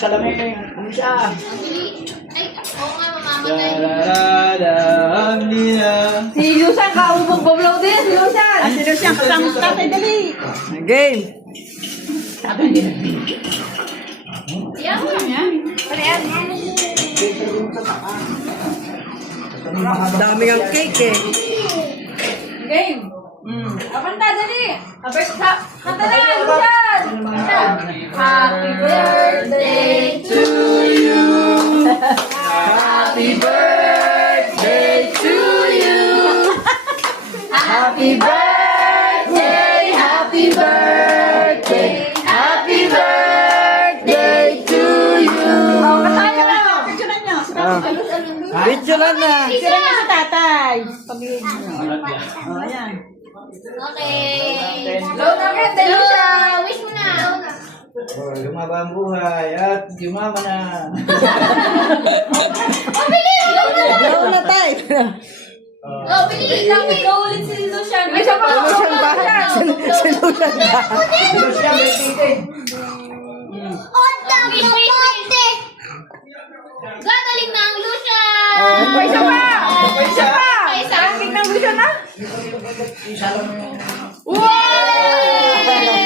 Salamin. Ano siya? Ay, oo nga, mamamatay. Si Lucian, kaubog bablaw din. Si Lucian. Si Lucian, kasama sa tatay, dali. Game. Yan mo yan. Dami ang cake eh. Game. Kanta, dali. Kanta na, Lucian. Happy birthday to you. Happy birthday to you. Happy birthday, happy birthday, happy birthday to you. Oh, katayo na. Picturean niyo. Picturean na. Picturean niyo sa tatay. Pamilya niyo. Oh, ayan. Okay. Low na ka, dali siya. Wish mo na. Oh, lumaba ang buhay at yumama na. Oh, bili! Gawin na tayo. Oh, bili! Ikaw ulit si Lucian. May isa pa. Lucian ba? Si Lucian ba? Tapos siya, may cake. Wish, wish, wish. Gagaling na ang Lucian! May isa pa. May isa. May isa. Tingnan mo siya na. Isa lang yung... Wow!